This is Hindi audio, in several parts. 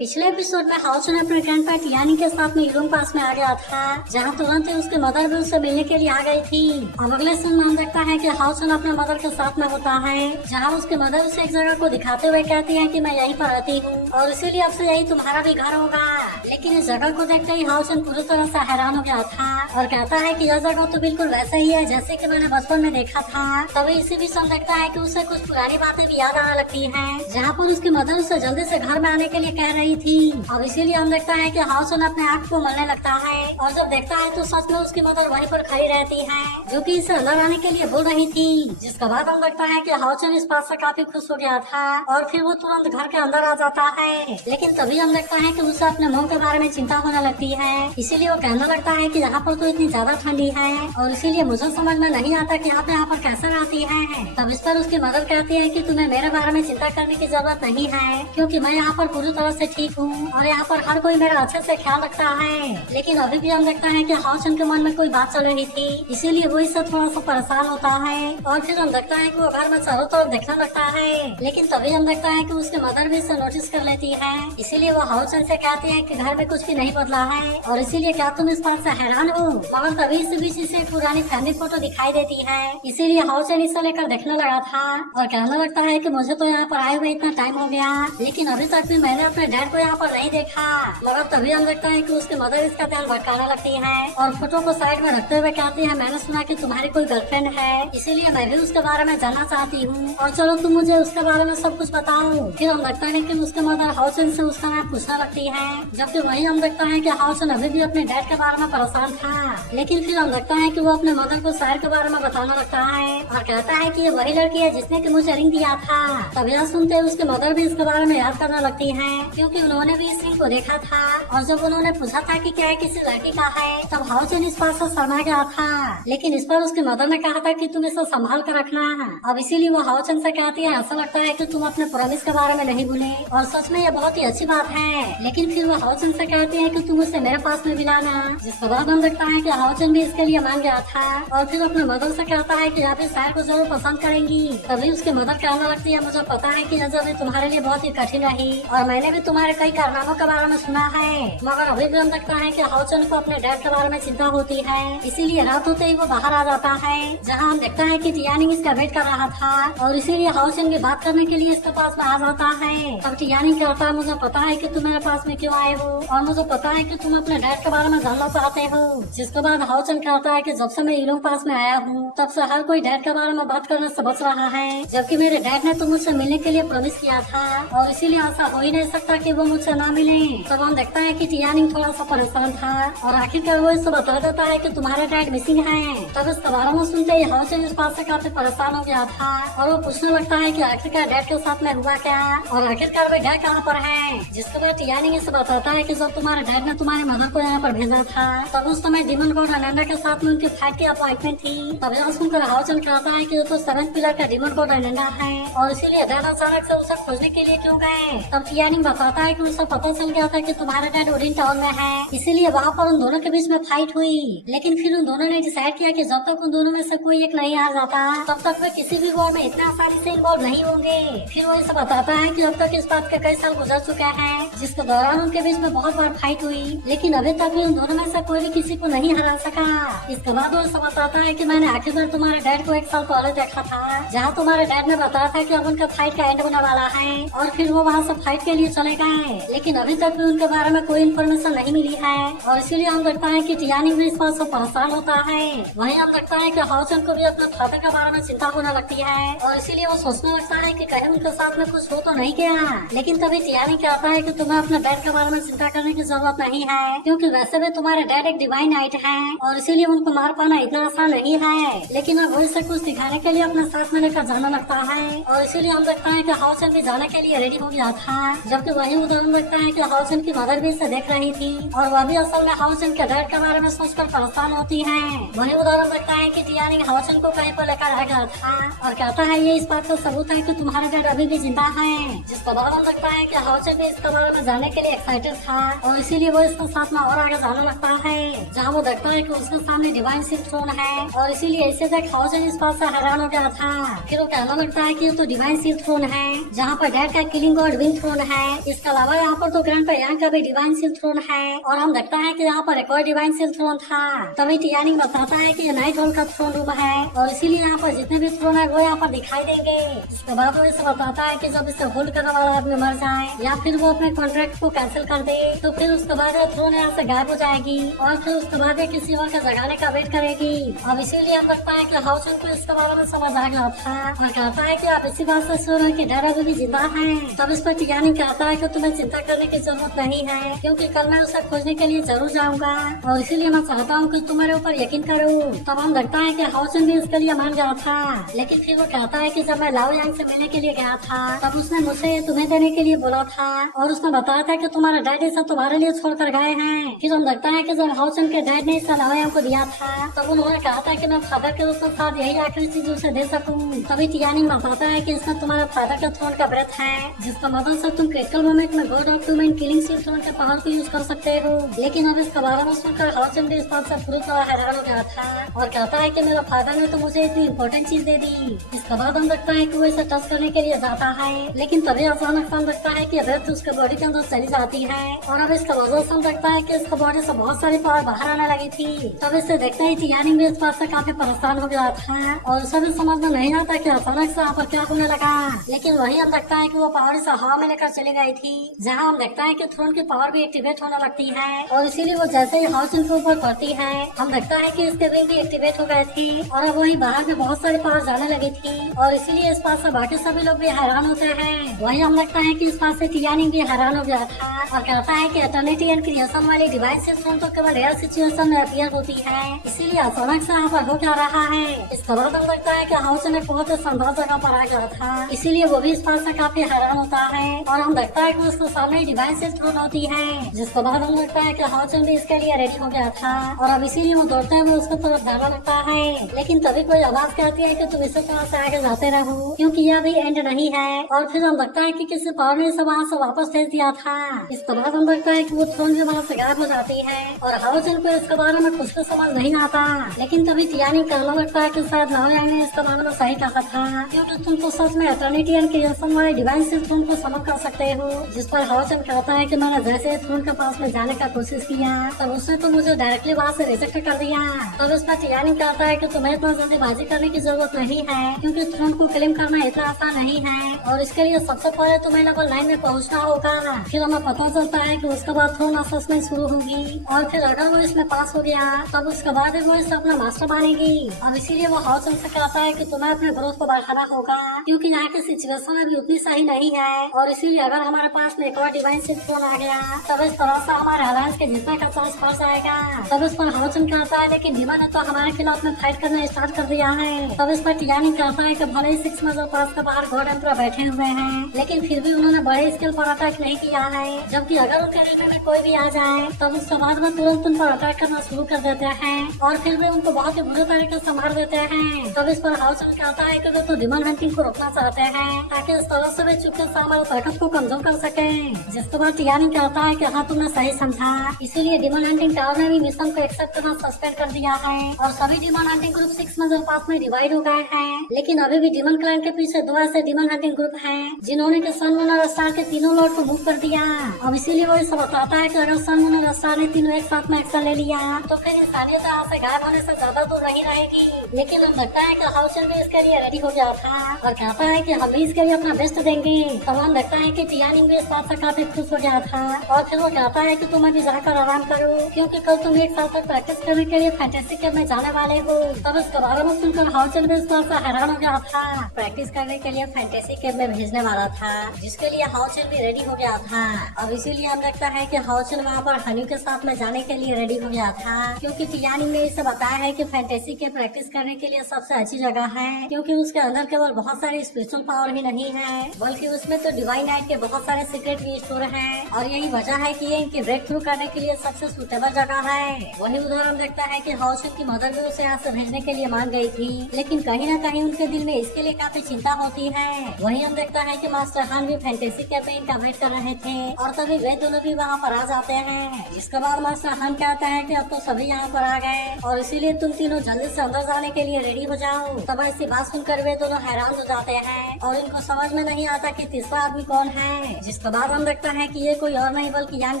पिछले एपिसोड में हाउसन अपने ग्रैंडपा टियानी के साथ में यूरोंग पास में आ गया था, जहां तुरंत ही उसके मदर भी उससे मिलने के लिए आ गई थी। अब अगले सीन में हम देखता है कि हाउसन अपने मदर के साथ में होता है, जहां उसके मदर उसे एक जगह को दिखाते हुए कहती है कि मैं यहीं पर रहती हूँ और इसीलिए अब से यही तुम्हारा भी घर होगा। लेकिन इस जगह को देखते ही हाउसन पूरी तरह से हैरान हो गया था और कहता है कि यह जगह तो बिल्कुल वैसा ही है जैसे कि मैंने बचपन में देखा था। तभी इसी बीच हम देखता है कि उसे कुछ पुरानी बातें भी याद आने लगती है, जहाँ पर उसकी मदर उसे जल्दी से घर में आने के लिए कह रही थी। अब इसीलिए हम देखता है कि हाउसन अपने आँख को मलने लगता है और जब देखता है तो सच में उसकी मदर वहीं पर खड़ी रहती है, जो कि इसे अंदर आने के लिए बोल रही थी। जिसके बाद हम देखता है कि हाउसन इस बात से काफी खुश हो गया था और फिर वो तुरंत घर के अंदर आ जाता है। लेकिन तभी हम देखता है कि उसे अपने मुंह के बारे में चिंता होने लगती है, इसीलिए वो कहने लगता है कि यहाँ पर तो इतनी ज्यादा ठंडी है और इसीलिए मुझे समझ में नहीं आता कि आप यहाँ पर कैसे रहती है। तब इस पर उसकी मदर कहती है कि तुम्हें मेरे बारे में चिंता करने की जरूरत नहीं है, क्योंकि मैं यहाँ पर पूरी तरह से ठीक हूँ और यहाँ पर हर कोई मेरा अच्छे से ख्याल रखता है। लेकिन अभी भी हम देखता है कि हाउसन के मन में कोई बात चल रही थी, इसीलिए वो इससे थोड़ा सा परेशान होता है और फिर हम देखता है कि वो घर में चारों तरफ देखने लगता है। लेकिन तभी हम देखता है कि उसके मदर भी इसे नोटिस कर लेती है, इसीलिए वो हाउसन से कहती है कि घर में कुछ भी नहीं बदला है और इसीलिए क्या तुम इस बात से हैरान हो। मगर तभी इस बीच इसे एक पुरानी फैमिली फोटो दिखाई देती है, इसीलिए हाउसन इसे लेकर देखने लगा था और कहने लगता है कि मुझे तो यहाँ पर आए हुए इतना टाइम हो गया, लेकिन अभी तक भी मैंने अपने डैड को यहाँ पर नहीं देखा। मगर तभी हम देखता है कि उसकी मदर इसका ध्यान भटकाने लगती है और फोटो को साइड में रखते हुए कहती है, मैंने सुना कि तुम्हारी कोई गर्लफ्रेंड है, इसीलिए मैं भी उसके बारे में जानना चाहती हूँ और चलो तुम मुझे उसके बारे में सब कुछ बताओ। फिर हम देखता है कि उसके मदर हाउसन से उसका नाम पूछने लगती है, जबकि वही हम देखता है कि हाउसन अभी भी अपने डैड के बारे में परेशान था। लेकिन फिर हम देखता है कि वो अपने मदर को शायर के बारे में बताने लगता है और कहता है कि ये वही लड़की है जिसने कि मुझे रिंग दिया था। तब यह सुनते ही उसके मदर भी इसके बारे में याद करने लगती है, क्योंकि उन्होंने भी इस रिंग को देखा था और जब उन्होंने पूछा था कि क्या है किसी लड़की का है, तब हाउसन इस बात से शर्मा गया था। लेकिन इस पर उसकी मदर ने कहा था कि तुम इसे संभाल कर रखना। अब इसीलिए वो हाउसन से कहती है, ऐसा लगता है कि तुम अपने प्रॉमिस के बारे में नहीं भूले और सच में यह बहुत ही अच्छी बात है। लेकिन फिर वो हाउसन से कहती है कि तुम उसे मेरे पास में भी लाना। जिसके बाद हम देखता है कि हाउसन भी इसके लिए मान गया था और फिर अपने मदर से कहता है कि आप इस शायर को जरूर पसंद करेंगी। तभी उसकी मदर कहने लगती है, मुझे पता है कि यह जब तुम्हारे लिए बहुत ही कठिन रही और मैंने भी तुम्हारे कई कारनामों के बारे में सुना है, मगर अभी भी हम देखता है कि हाउसन को अपने डैड के बारे में चिंता होती है, इसीलिए रात होते ही वो बाहर आ जाता है, जहाँ हम देखता है कि टियानी इसका वेट कर रहा था और इसीलिए हाउसन की बात करने के लिए इसके पास में आ जाता है। तब टियानी कहता है, मुझे पता है कि तुम मेरे पास में क्यों आए हो और मुझे पता है कि तुम अपने डैड के बारे में जानना चाहते हो। जिसके बाद हाउसन कहता है कि जब से मैं यूरोंग पास में आया हूँ तब से हर कोई डैड के बारे में बात करने से बच रहा है, जबकि मेरे डैड ने तो मुझसे मिलने के लिए प्रॉमिस किया था और इसीलिए ऐसा हो ही नहीं सकता कि वो मुझसे ना मिले। तब हम देखता है कि टियानी थोड़ा सा परेशान था और आखिरकार वो इससे बता देता है कि तुम्हारा डैड मिसिंग है। तब इस बारे में सुनते ही हाउसन इस बात से काफी परेशान हो गया था और वो पूछने लगता है कि आखिरकार डैड के साथ में हुआ क्या और आखिरकार वे डैड कहाँ पर है। जिसके बाद टियानी इसे बताता है कि जब तुम्हारे डैड ने तुम्हारे मदर को यहाँ पर भेजा था तब उस समय डिमन गॉड अनंडा के साथ में उनकी फाइट की अपॉइंटमेंट थी। तब यह सुनकर हाउसन कहता है कि वो तो 7th पिलर का डिमन गॉड अनंडा है और इसीलिए डैड अचानक से उसे खोजने के लिए क्यों गए। तब टियानी बताता है कि उसे पता चल गया था कि तुम्हारा डैड ओडिन टाउन में है, इसीलिए वहाँ पर उन दोनों के बीच में फाइट हुई। लेकिन फिर उन दोनों ने डिसाइड किया कि जब तक उन दोनों में से कोई एक नहीं हार जाता तब तक वे किसी भी वॉर में इतना आसानी से इन्वॉल्व नहीं होंगे। फिर वो इसे बताता है कि अब तक इस बात के कई साल गुजर चुके हैं जिसके दौरान उनके बीच में बहुत बार फाइट हुई, लेकिन अभी तक भी उन दोनों में से कोई भी किसी को नहीं हरा सका। इसके बाद वो इसे बताता है कि मैंने आखिर बार तुम्हारे डैड को 1 साल पहले देखा था, जहाँ तुम्हारे डैड ने बताया था कि अब उनका फाइट का एंड होने वाला है और फिर वो वहाँ से फाइट के लिए चले गए, लेकिन अभी तक भी उनके बारे में कोई इन्फॉर्मेशन नहीं मिली है और इसीलिए हम देखता है कि टियानी भी इस बात से परेशान होता है। वहीं हम देखता है कि हाउसन को भी अपने फादर के बारे में चिंता होने लगती है और इसीलिए वो सोचने लगता है कि कहीं उनके साथ में कुछ हो तो नहीं गया। लेकिन तभी टियानी कहता है कि तुम्हें अपने डैड के बारे में चिंता करने की जरूरत नहीं है, क्योंकि वैसे भी तुम्हारे डैड एक डिवाइन नाइट है और इसीलिए उनको मार पाना इतना आसान नहीं है। लेकिन अब वही से कुछ दिखाने के लिए अपने साथ में लेकर जाना लगता है और इसीलिए हम देखता है कि हाउसन भी जाने के लिए रेडी हो गया था, जबकि वही उधर हम देखता है कि हाउसन की मदर भी इसे देख रही थी और वह भी असल में हाउसन के डैड के बारे में सोचकर परेशान होती है। वही उधर हम देखता है कि टियानी हाउसन को कहीं पर लेकर आ गया था और कहता है ये इस बात का सबूत है कि तुम्हारा डैड अभी भी जिंदा है। जिसके बाद हम देखता है कि हाउसन भी इसके बारे में जाने के लिए एक्साइटेड था और इसीलिए वो इसके साथ में और आगे जाने लगता है, जहाँ वो देखता है कि उसके सामने डिवाइन शिप थ्रोन है और इसीलिए इसे देख हाउसन इस बात से हैरान हो गया था। फिर वो कहने लगता है कि ये तो डिवाइन शिप थ्रोन है, जहाँ पर डैड का किलिंग गॉड विंग थ्रोन है, इस इसके अलावा यहाँ पर तो ग्रैंड यांग का भी डिवाइन सील थ्रोन है और हम देखता है कि यहाँ पर एक और डिवाइन सील थ्रोन था। तभी टियानिंग बताता है कि ये नाइट होल्ड का थ्रोन रूम है और इसीलिए यहाँ पर जितने भी थ्रोन है वो यहाँ पर दिखाई देंगे। इसके बाद वो इसे बताता है कि जब इसे होल्ड करने वाला आदमी मर जाए या फिर वो अपने कॉन्ट्रैक्ट को कैंसिल कर दे तो फिर उसके बाद थ्रोन यहाँ से गायब हो जाएगी और फिर उसके बाद किसी और का जगाने का वेट करेगी। अब इसीलिए हम लगता है कि हाउसन को इसके बारे में समझ आ गया था और कहता है कि आप इसी बात से श्योर है कि डर अभी भी जिंदा है। तब इस पर टियानिंग कहता है कि तुम्हें चिंता करने की जरूरत नहीं है क्योंकि कल मैं उसे खोजने के लिए जरूर जाऊंगा और इसीलिए मैं चाहता हूँ कि तुम मेरे ऊपर यकीन करो। तब हम लगता है कि हाउसन भी इसके लिए मान गया था, लेकिन फिर वो कहता है कि जब मैं लाओ यांग से मिलने के लिए गया था तब उसने मुझे तुम्हें देने के लिए बोला था और उसने बताया था कि तुम्हारा डैडी सब तुम्हारे लिए छोड़ कर गए हैं। फिर हम लगता है कि जब हाउसन के डैड ने इसका लाओ यांग को दिया था तब उन्होंने कहा था कि मैं फादर के उसके साथ यही आखिरी चीज उसे दे सकूं। तभी टियानिंग बताता है कि इसमें तुम्हारा फादर का थ्रोन का ब्रेथ है जिसका मदद से तुम क्रिटिकल मोमेंट में god of human killing seal throne के पावर को यूज कर सकते हो। लेकिन अब इसके बारे में सुनकर हाउसन भी इस बात से पूरी तरह हैरान हो गया था और कहता है कि मेरे फादर ने तो मुझे इतनी इम्पोर्टेंट चीज दे दी। इसके बाद हम लगता है कि वो इसे टच करने के लिए जाता है लेकिन तभी अचानक हम लगता है कि ब्रेथ उसके बॉडी के अंदर चली जाती है और अब इसका वजह से हम लगता है कि इसके बॉडी से बहुत सारी पावर बाहर आने लगी थी। तब इसे देखते ही टियानिंग भी इस बात से काफी परेशान हो गया था और उसे भी समझ में नहीं आता कि अचानक से यहाँ पर क्या होने लगा। लेकिन वही हम देखता है कि वो पावर इसे हवा में लेकर चली गई थी जहाँ हम देखता है कि थ्रोन की पावर भी एक्टिवेट होने लगती है और इसीलिए वो जैसे ही हाउसन के ऊपर पड़ती है हम देखता है कि इसके विंग भी एक्टिवेट हो गए थे और अब वही बाहर में बहुत सारी पावर जाने लगी थी और इसीलिए इस बात से बाकी सभी लोग भी हैरान होते हैं। वही हम लगता है कि इस बात से टियानिंग भी हैरान हो गया था और कहता है कि एटर्निटी एंड क्रिएशन वाली डिवाइन सिस्टम तो केवल रेयर सिचुएशन में अपीयर होती है, इसीलिए अचानक से यहाँ पर हो क्या रहा है। इसके बाद हम लगता है कि हाउसन एक बहुत ही शानदार जगह पर आ गया था, इसीलिए वो भी इस बात से काफी हैरान होता है और हम देखता है कि उसके सामने डिवाइन सिस्टम होती है। जिसके बाद हम लगता है कि हाउसन भी इसके लिए रेडी हो गया था और अब इसीलिए वो दौड़ते हुए उसके तरफ जाना लगता है। लेकिन तभी कोई आवाज कहती है कि तुम इसे तरह से आगे जाते रहो क्योंकि यह भी एंड नहीं है और फिर हम लगता है कि किसी पावर ने इसे वहाँ से वापस भेज दिया था। इसके बाद हम लगता है कि वो थ्रोन भी वहाँ से गायब हो जाती है और हाउसन को इसके बारे में कुछ तो समझ नहीं आता। लेकिन तभी टियानिंग कहने लगता है कि शायद लाओ यांग ने इसके बारे में सही कहा था क्योंकि तुम तो सच में एटर्निटी एंड क्रिएशन वाले डिवाइन सिस्टम को समझ कर सकते हो। जिस पर हाउसन कहता है कि मैंने जैसे थ्रोन के पास में जाने का कोशिश किया तब उसने तो मुझे डायरेक्टली वहाँ से रिजेक्ट कर दिया। तब इस पर टियानिंग कहता है कि तुम्हें इतना जल्दीबाजी करने की जरूरत नहीं है क्योंकि थ्रोन को क्लेम करना इतना आसान नहीं है और इसके लिए सबसे पहले तुम्हें लेवल 9 में पहुंचना होगा। फिर हमें पता चलता है कि उसके बाद थ्रोन असेसमेंट शुरू होगी और फिर अगर वो इसमें पास हो गया तब उसके बाद वो इसे अपना मास्टर मानेगी। अब इसीलिए वो हाउसन से कहता है कि तुम्हें अपने ग्रोथ को बढ़ाना होगा क्योंकि यहाँ की सिचुएशन अभी उतनी सही नहीं है और इसीलिए अगर हमारे पास में एक और डिवाइन थ्रोन आ गया तब इस तरह से हमारे अलायंस के जीतने का चांस बढ़ जाएगा। तब इस पर हाउसन कहता है लेकिन डीमन ने तो हमारे खिलाफ में फाइट करना स्टार्ट कर दिया है। तब इस पर टियानिंग कहता है कि भले ही 6 मेजर पास के बाहर गॉड एम्परर बैठे हुए हैं लेकिन फिर भी उन्होंने बड़े स्केल पर अटैक नहीं किया है, जबकि अगर उनके रीजन में कोई भी आ जाए तब उसके बाद में तुरंत उन पर अटैक करना शुरू कर देते हैं और फिर भी उनको बहुत ही बुरे तरीके से मार देते हैं। तब इस पर हाउसन कहता है कि वो तो डीमन हंटिंग को रोकना चाहते हैं ताकि इस तरह से वे चुपके से हमारी ताकत को कमजोर कर सके। जिसके बाद टियानिंग कहता है कि हाँ तुमने सही समझा, इसीलिए डीमन हंटिंग टावर ने भी मिशन को एक्सेप्ट करना सस्पेंड कर दिया है और सभी डीमन हंटिंग ग्रुप 6 मेजर पास में डिवाइड हो गए हैं। लेकिन अभी भी डीमन क्लैन के पीछे 2 ऐसे डीमन हंटिंग ग्रुप हैं जिन्होंने के सन मून और स्टार के तीनों लॉर्ड को मूव कर दिया। अब इसीलिए वो इसे बताता है कि अगर सन मून और स्टार ने तीनों एक साथ में एक्शन ले लिया तो फिर इंसानियत यहाँ से गायब होने से ज्यादा दूर नहीं रहेगी। लेकिन हम लगता है कि हाउसन भी इसके लिए रेडी हो गया था और कहता है कि हम भी इसके लिए अपना बेस्ट देंगे। तब हम लगता है कि टियानिंग भी इस बात से काफी खुश हो गया था और फिर वो कहता है कि तुम अभी जाकर आराम करो क्योंकि कल तुम 1 साल तक प्रैक्टिस करने के लिए फैंटेसी कैंप में जाने वाले हो। तब इसके बारे में सुनकर हाउसन भी इस बात से हैरान हो गया था। प्रैक्टिस करने के लिए फैंटेसी कैंप में भेजने वाला था जिसके लिए हाउसन भी रेडी हो गया था। अब इसीलिए हम लगता है कि हाउसन वहाँ पर हनी के साथ में जाने के लिए रेडी हो गया था क्योंकि टियानिंग ने इसे बताया है कि फैंटेसी के प्रैक्टिस करने के लिए सबसे अच्छी जगह है क्योंकि उसके अंदर केवल बहुत सारी स्पिरिचुअल पावर ही नहीं है बल्कि उसमें तो डिवाइन नाइट के बहुत सारे सीक्रेट भी स्टोर हैं और यही वजह है कि ये इनके ब्रेक थ्रू करने के लिए सबसे सुटेबल जगह है। वही उदाहरण देखता है कि हाउसन की मदर भी उसे यहाँ से भेजने के लिए मान गई थी लेकिन कहीं न कहीं उनके दिल में इसके लिए काफी चिंता होती है। वही हम देखता है कि मास्टर हान भी फैंटेसी कैंपेन का वेट कर रहे थे और तभी वे दोनों भी वहाँ पर आ जाते हैं। जिसके बाद मास्टर हान कहता है कि अब तो सभी यहाँ पर आ गए और इसीलिए तुम तीनों जल्दी से अंदर जाने के लिए रेडी हो जाओ। तब ऐसी बात सुनकर वे दोनों हैरान हो जाते हैं और इनको समझ में नहीं आता कि तीसरा आदमी कौन है। जिसके बाद हम देखता है कि ये कोई और नहीं बल्कि यांग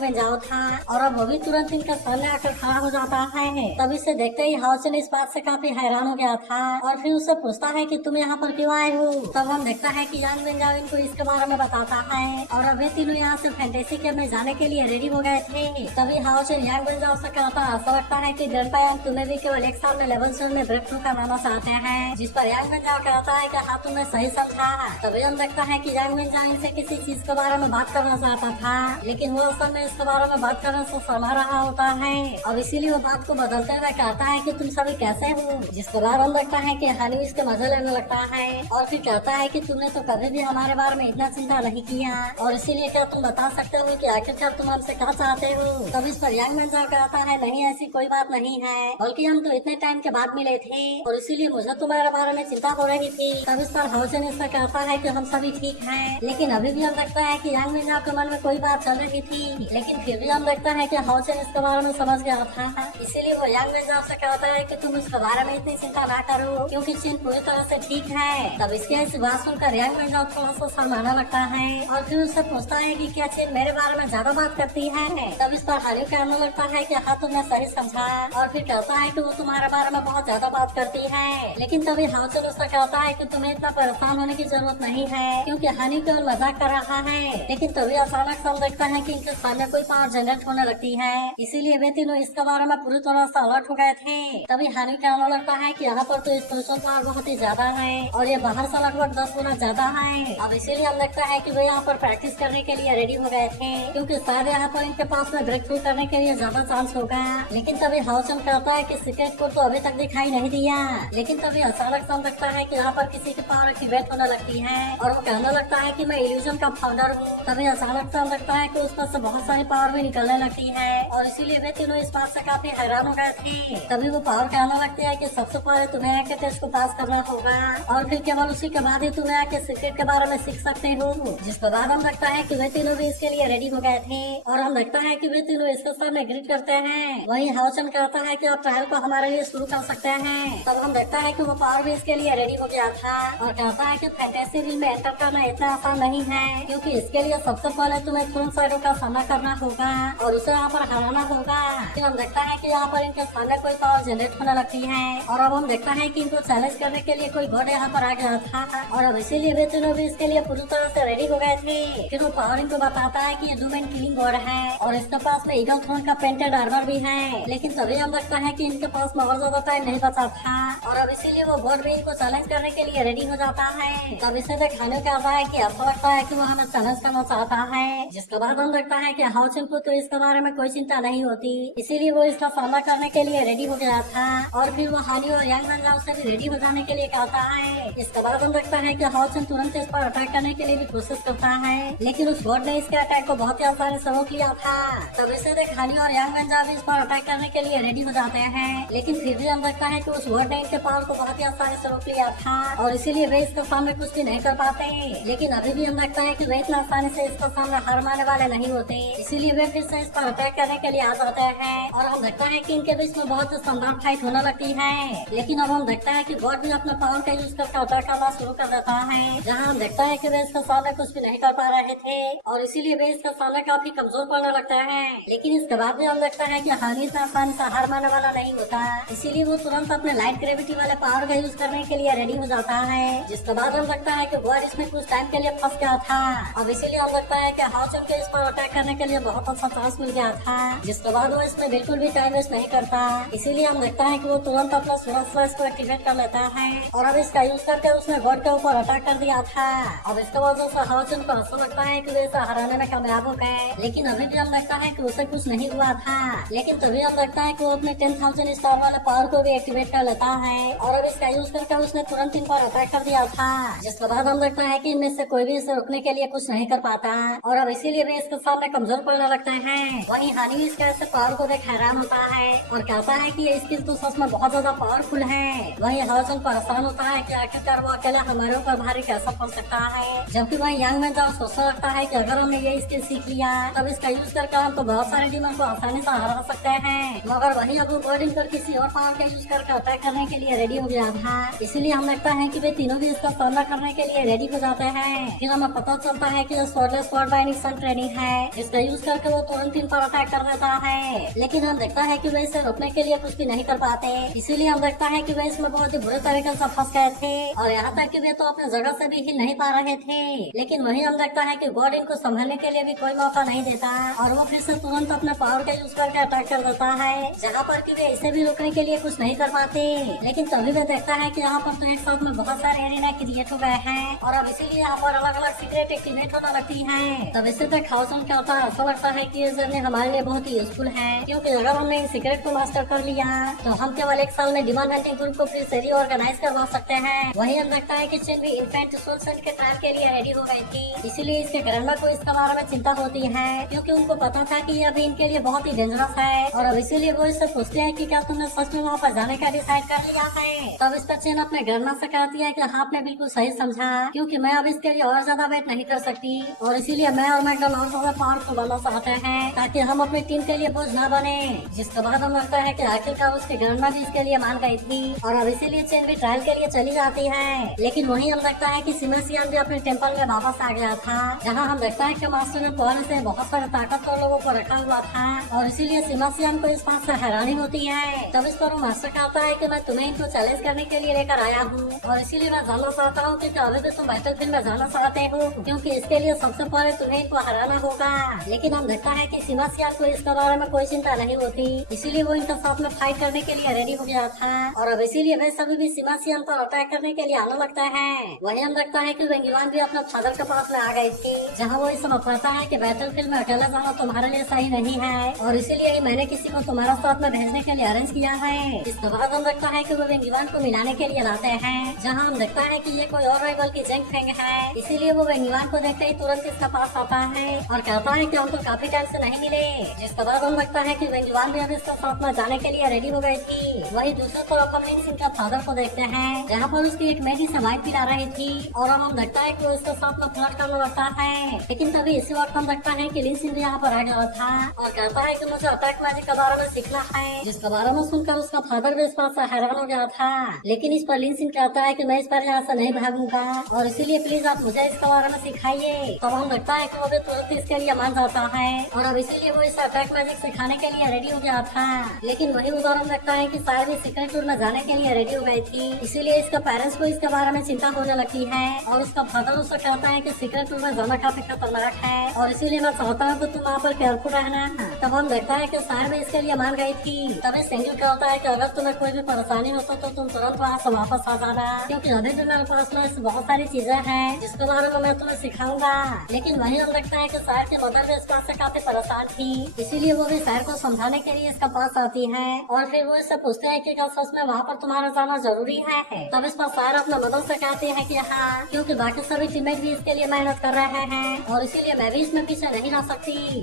बेंजाओ था और अब वो भी तुरंत इनका सामने आकर खड़ा हो जाता है। तब इसे देखते ही हाउचन इस बात से काफी हैरान हो गया था और फिर उससे पूछता है कि तुम यहाँ पर क्यों आए हो। तब हम देखता है कि यांग बेंजाओ इनको इसके बारे में बताता है और अब वे तीनों यहाँ से फैंटेसी कैंप में जाने के लिए रेडी हो गए थे। तभी हाउचन यांग बेंजाओ से कहता ऐसा लगता है कि ग्रैंडपा यांग तुम्हें भी केवल एक साल में लेवल 7 में ब्रेक थ्रू करवाना चाहते हैं। जिस पर यांग बेंजाओ कहता है कि हाँ तुमने सही समझा। तभी हम देखता है कि यांग बेंजाओ इनसे किसी चीज के बारे में बात करना चाहता था लेकिन वो असल में इसके बारे में बात करने से शर्मा रहा होता है और इसीलिए वो बात को बदलते हुए कहता है कि तुम सभी कैसे हो। जिसके बाद हम देखता है कि हानी इसके मजे लेने लगता है और फिर कहता है कि तुमने तो कभी भी हमारे बारे में इतना चिंता नहीं किया और इसीलिए क्या तुम बता सकते हो कि आखिरकार तुम हमसे क्या चाहते हो। तब इस पर यांग बेंजाओ कहता है नहीं ऐसी कोई बात नहीं है बल्कि हम तो इतने टाइम के बाद मिले थे और इसीलिए मुझे तुम्हारे बारे में चिंता हो रही थी। तब इस पर हाउचन इससे कहता है कि हम सभी ठीक हैं लेकिन अभी भी हम देखता है कि यांग बेंजाओ के मन में कोई बात चल रही थी लेकिन फिर भी हम देखता है कि हाउचन इसके बारे में समझ गया था इसीलिए वो यांग बेंजाओ से कहता है कि तुम इसके बारे में इतनी चिंता ना करो क्योंकि चिन पूरी तरह से ठीक है। तब इसके ऐसी बात सुनकर यांग बेंजाओ थोड़ा सा शर्माने लगता है और फिर उससे पूछता है कि क्या चिन मेरे बारे में ज्यादा बात करती है। तब इस पर हानी कहने लगता है कि हाँ तुमने सही समझा और फिर कहता है कि वो तुम्हारे बारे में बहुत ज्यादा बात करती है लेकिन तभी हाउचन उससे कहता है कि तुम्हें इतना परेशान होने की जरूरत नहीं है क्योंकि हानी केवल मजाक कर रहा है। लेकिन तभी अचानक से हम देखता है कि इनके सामने कोई पावर जनरेट होने लगती है इसीलिए वे तीनों इसके बारे में पूरी तरह से अलर्ट हो गए थे। तभी हानि कहने लगता है कि यहाँ पर तो स्पेशल पावर बहुत ही ज्यादा है और ये बाहर से लगभग 10 गुना ज्यादा है। अब इसीलिए हम लगता है कि वे यहाँ पर प्रैक्टिस करने के लिए रेडी हो गए थे क्योंकि शायद यहाँ पर इनके पास में ब्रेक थ्रू करने के लिए ज्यादा चांस होगा। लेकिन तभी हाउचन कहता है कि सीक्रेट कोड तो अभी तक दिखाई नहीं दिया लेकिन तभी अचानक से हम लगता है कि यहाँ पर किसी की पावर एक्टिवेट होने लगती है और वो कहने लगता है कि मैं इल्यूजन का फाउंडर हूँ। तभी अचानक से हम लगता है कि उस पर से बहुत सारी पावर भी निकलने लगती है और इसीलिए वे तीनों इस बात से काफी हैरान हो गए थे। तभी वो पावर कहने लगती है कि सबसे पहले तुम्हें आके टेस्ट को पास करना होगा और फिर केवल उसी के बाद ही तुम्हें आके सीक्रेट के बारे में सीख सकते हो। जिसके बाद हम लगता है कि वे तीनों भी इसके लिए रेडी हो गए थे और हम लगता है कि वे तीनों इसके सामने ग्रीट करते हैं। वही हाउचन कहता है कि आप ट्रायल को हमारे लिए शुरू कर सकते हैं। तब हम देखता है कि वो पावर भी इसके लिए रेडी हो गया था और कहता है कि फैंटेसी रील में एंटर करना इतना आसान नहीं है क्योंकि इसके लिए सबसे पहले तुम्हें तुरंत साइडों का सामना करना होगा और उसे यहाँ पर हराना होगा। फिर हम देखता है कि यहाँ पर इनके सामने कोई पावर जनरेट होने लगती है और अब हम देखता है कि इनको चैलेंज करने के लिए कोई गॉड यहाँ पर आ गया था और अब इसीलिए वे तीनों भी इसके लिए पूरी तरह से रेडी हो गए थे। फिर वो पावर इनको बताता है कि ये डूमेन किलिंग गॉड है और इसके पास में ईगल थ्रोन का पेंटेड आर्मर भी है लेकिन तभी हम लगता है कि इनके पास में और ज्यादा टाइम नहीं बचा था और अब इसीलिए वो गॉड भी इनको चैलेंज करने के लिए रेडी हो जाता है। तब इसे दिखाने का आता है कि ऐसा लगता है कि वो हमें चैलेंज करना चाहता है। जिसके बाद हम देखता है कि हाउचन को तो इसके बारे में कोई चिंता नहीं होती इसीलिए वो इसका सामना करने के लिए रेडी हो गया था और फिर वो हानी और यांग बेंजाओ से भी रेडी हो जाने के लिए कहता है। इसके बाद हम देखता है कि हाउचन तुरंत इस पर अटैक करने के लिए भी कोशिश करता है लेकिन उस गॉड ने इसके अटैक को बहुत ही आसानी से रोक लिया था। तब इसे देख हानी और यांग बेंजाओ भी इस पर अटैक करने के लिए रेडी हो जाते हैं लेकिन फिर भी हम देखता है कि उस गॉड ने इनके पावर को बहुत ही आसानी से रोक लिया था और इसीलिए वे इसके सामने कुछ भी नहीं कर पाते। लेकिन अभी भी हम देखता है कि वे इतना आसानी से इसका सामना हार मारने वाले नहीं होते इसीलिए वे फिर से इस पर अटैक करने के लिए आ जाते हैं और हम देखता है कि इनके बीच में बहुत शानदार फाइट होने लगती है। लेकिन अब हम देखता है कि गॉड भी अपने पावर का यूज करके अटैक करना शुरू कर देता है जहाँ हम देखता है कि वे इसके सामने कुछ भी नहीं कर पा रहे थे और इसीलिए वे इसके सामने काफी कमजोर पड़ने लगता है। लेकिन इसके बाद भी हम देखता है कि हानि इतना आसानी से हार मारने वाला नहीं होता इसीलिए वो तुरंत अपने लाइट ग्रेविटी वाले पावर का यूज करने के लिए रेडी हो जाता है। जिसके बाद हम लगता है कि गॉड इसमें कुछ टाइम के लिए फंस गया था अब इसीलिए हम लगता है कि हाउचन के इस पर अटैक करने के लिए बहुत अच्छा चांस मिल गया था। जिसके बाद वो इसमें बिल्कुल भी टाइम वेस्ट नहीं करता इसीलिए हम देखता है कि वो तुरंत अपना सूरज फ्लैश को एक्टिवेट कर लेता है और अब इसका यूज करके उसने गॉड के ऊपर अटैक कर दिया था। अब इसके वजह से हाउचन को ऐसा लगता है कि वे इसे हराने में कामयाब हो गए लेकिन अभी भी हम लगता है कि उसे कुछ नहीं हुआ था। लेकिन तभी हम लगता है कि वो अपने 10,000 स्टार वाले पावर को भी एक्टिवेट कर लेता है और अब इसका यूज करके उसने तुरंत इन पर अटैक कर दिया था। जिसके बाद हम देखता है कि इनमें से कोई भी इसे रोकने के लिए कुछ नहीं कर पाता और अब इसीलिए वे इसके सामने कमजोर पड़ने लगते हैं। वहीं हानि इसके ऐसे पावर को देख हैरान होता है और कहता है कि ये स्किल तो सच में बहुत ज्यादा पावरफुल है। वहीं हाउचन परेशान होता है कि आखिरकार वो अकेला हमारे ऊपर भारी कैसा पड़ सकता है जबकि वहीं यांग बेंजाओ सोचने लगता है कि अगर हमने ये स्किल सीख लिया तब इसका यूज करके हम तो बहुत सारे डीमन को आसानी से हरा सकते हैं। मगर वहीं अब वो बर्डिंग पर किसी और पावर का यूज करके अटैक करने के लिए रेडी हो गया था इसीलिए हम लगता है कि वे तीनों भी इसका सामना करने के लिए रेडी हो जाते हैं। फिर हमें पता चलता है कि स्वॉर्डलेस स्वॉर्ड बाइनिंग सन ट्रेनिंग है, जिसका यूज करके वो तुरंत इन पर अटैक कर देता है। लेकिन हम देखता है कि वे इसे रोकने के लिए कुछ भी नहीं कर पाते। इसीलिए हम देखता है कि वे इसमें बहुत ही बुरे तरीके से फंस गए थे और यहाँ तक कि वे तो अपने जगह से भी हिल नहीं पा रहे थे। लेकिन वही हम देखता है कि गॉड इनको संभलने के लिए भी कोई मौका नहीं देता और वो फिर से तुरंत अपने पावर का यूज करके अटैक कर देता है, जहाँ पर कि वे इसे भी रोकने के लिए कुछ नहीं कर पाते। लेकिन तभी वे देखता है कि यहाँ पर तो एक साथ में बहुत सारे एरिना क्रिएट हो गए हैं और अब इसीलिए यहाँ पर अलग अलग सीक्रेट एक्टिवेट होना लगती है। तब इससे तक हाउसन क्या होता है, ऐसा लगता है कि ये जर्नी हमारे लिए बहुत ही यूजफुल है, क्योंकि अगर हमने इस सीक्रेट को मास्टर कर लिया तो हम केवल एक साल में डिमांड हंटिंग ग्रुप को फिर से रीऑर्गेनाइज करवा सकते हैं। वही हम देखता है कि चेन भी इनफैक्ट सोल्सन के ट्रायल के लिए रेडी हो गई थी, इसीलिए इसके ग्रैंडमा को इसके बारे में चिंता होती है, क्योंकि उनको पता था कि ये अभी इनके लिए बहुत ही डेंजरस है और अब इसीलिए वो इससे पूछते हैं कि क्या तुमने सच में वहाँ पर जाने का डिसाइड कर लिया है। तब इस पर चेन अपने ग्रैंडमा से कहती है कि हाँ आपने बिल्कुल सही समझा, क्योंकि मैं अब इसके लिए और ज्यादा वेट नहीं कर सकती और इसीलिए मैं और मैकडॉन और ज्यादा पावरफुल बनना चाहते हैं ताकि हम अपनी टीम के लिए बोझ न बने। जिसके बाद हम लगता है कि आखिरकार उसकी ग्रैंडमा भी इसके लिए मान गई थी और अब इसीलिए चेन भी ट्रायल के लिए चली जाती है। लेकिन वही हम लगता है कि सिमेसियन भी अपने टेम्पल में वापस आ गया था, जहाँ हम देखता है कि मास्टर ने पहले से बहुत सारे ताकतवर लोगों को रखा हुआ था और इसीलिए सिमेसियन को इस बात से हैरानी होती है। तब इस पर वो मास्टर कहता है कि मैं तुम्हें इनको चैलेंज करने के लिए लेकर आया हूँ और इसीलिए मैं जानना चाहता हूँ कि अभी भी तुम बैटलफील्ड में जाना चाहते हो, क्योंकि इसके लिए सबसे पहले तुम्हें इनको हराना होगा। लेकिन हम देखता है कि सिमेसियन को इसके बारे में कोई चिंता नहीं होती, इसीलिए वो इनके साथ में फाइट करने के लिए रेडी हो गया था और अब इसीलिए वे सभी भी सिमेसियन पर अटैक करने के लिए आने लगता है। वही हम देखता है कि वेंगिवान भी अपने फादर के पास में आ गई थी, जहाँ वो इसे बताता है कि बैटलफील्ड में अकेला जाना तुम्हारे लिए सही नहीं है और इसीलिए ही मैंने किसी को तुम्हारा साथ में भेजने के लिए अरेंज किया है। इसके बाद हम देखता है कि वो वेंगिवान को मिलाने के लिए लाते हैं, जहाँ हम देखता है कि ये कोई और राइवल की जंग फेंग है, इसीलिए वो वेंगिवान को देखते ही तुरंत इसके पास आता है और कहता है कि हम तो काफी टाइम से नहीं मिले। जिसके बाद हम देखता है कि वेंगिवान भी अब इसके साथ में जाने के लिए रेडी हो गई थी। वही दूसरे तरफ हम लिन सिंह का फादर को देखते हैं, जहाँ पर उसकी एक मेडी से वाइफ पिला रही थी और अब हम देखता है कि वो इसके साथ में फ्लर्ट करने लगता है। लेकिन तभी इसी वक्त हम देखता है कि लिन सिंह यहाँ पर आ गया था और कहता है कि मुझे अटैक मैजिक के बारे में सीखना है, जिसके बारे में सुनकर उसका फादर भी इस बात से हैरान हो गया था। लेकिन इस पर लिन सिंह कहता है कि मैं इस पर यहाँ से नहीं भागूंगा और इसीलिए प्लीज आप मुझे इसके बारे में सिखाइए। तब हम देखता है कि वो भी तुरंत इसके लिए मान जाता है और अब इसीलिए वो इसे अटैक मैजिक सिखाने के लिए रेडी हो गया था। लेकिन वही उदाहरण देखता है कि शायद भी सीक्रेट टूर में जाने के लिए रेडी हो गई थी, इसीलिए इसके पेरेंट्स को इसके बारे में चिंता होने लगती है और उसका फादर उससे कहता है कि सीक्रेट टूर में जाना काफी खतरनाक है और इसीलिए मैं चाहता हूँ कि तुम वहाँ पर केयरफुल रहना। तब हम देखता है कि शायद भी इसके लिए मान गई थी। तभी सिंगल कहता है कि अगर तुम्हें कोई भी परेशानी हो तो तुम तुरंत वहाँ से वापस आ जाना, क्योंकि अभी भी मेरे पास में बहुत सारी चीजें हैं जिसके बारे में मैं तुम्हें सिखाऊंगा। लेकिन वही हम देखता है कि शायर की मदर भी इस बात से काफी परेशान थी, इसीलिए वो भी शायर को समझाने के लिए इसका पास आती है और फिर वो इससे पूछते हैं कि क्या सच में वहाँ पर तुम्हारा जाना जरूरी है। तब इस पर शायर अपने मदर से कहती है कि हाँ, क्योंकि बाकी सभी टीममेट भी इसके लिए मेहनत कर रहे हैं और इसीलिए मैं भी इसमें पीछे नहीं रह सकती।